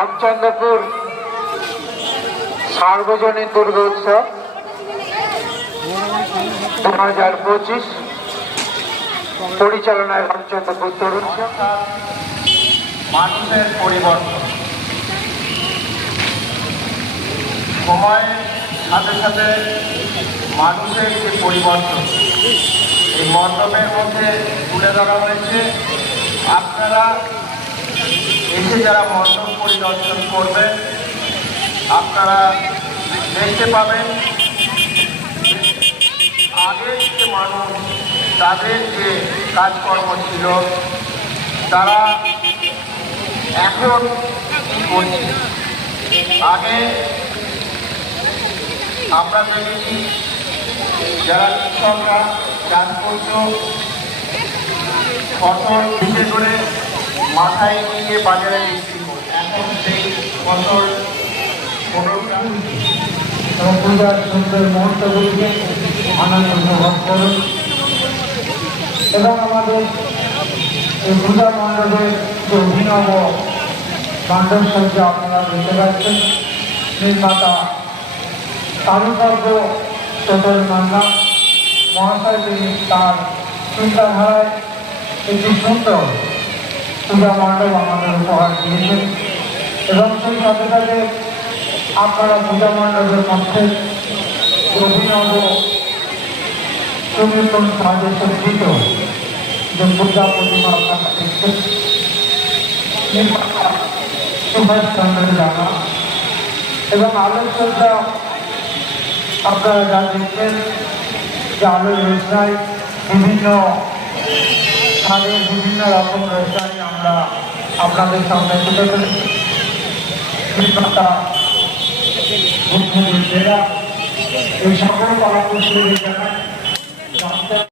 রামচন্দ্রপুর সার্বজনীন দুর্গা উৎসব দু হাজার পঁচিশ পরিচালনায় রামচন্দ্রপুর তরুণ মানুষের পরিবর্তন। সময়ের সাথে সাথে মানুষের যে পরিবর্তন, এই মণ্ডপের মধ্যে তুলে ধরা হয়েছে, আপনারা এসে যারা মণ্ডপ পরিদর্শন করবেন আপনারা দেখতে পাবেন আগের যে মানুষ, তাদের যে কাজকর্ম ছিল, তারা এখন কি করছে? আগে আমরা দেখেছি, যারা কৃষকরা চাষ করত ফসল করে মাথায় নিয়ে বাজারে এখন ফসল এবং পূজার সুন্দর মুহূর্তগুলিকে আনন্দ উপভোগ করুন। এবং আমাদের এই পূজা মণ্ডপের যে অভিনব মণ্ডপ সজ্জা আপনারা দেখতে পাচ্ছেন, নির্মাতা কারুকার্য টোটল মান্না। মহাশয় তিনি তার চিন্তাধারায় একটি সুন্দর পূজা মণ্ডপ আমাদের উপহার দিয়েছেন। এবং সেই সাথে সাথে আপনারা পূজা মণ্ডপের মধ্যে অভিনব সুনিপুণ সাহায্যে সজ্জিত যে পূজা প্রতিমা আপনারা দেখছেন। নির্মাতা জানা এবং আলোকসজ্জা আপনারা যা দেখছেন যে আলোর রোজনায় বিভিন্ন স্থানের বিভিন্ন রকম রোজনায় আমরা আপনাদের সামনে তুলে ধরেছি। নির্মাতা বুদ্ধদেব জেলা এই সকল কলাকুশলীদের জানাই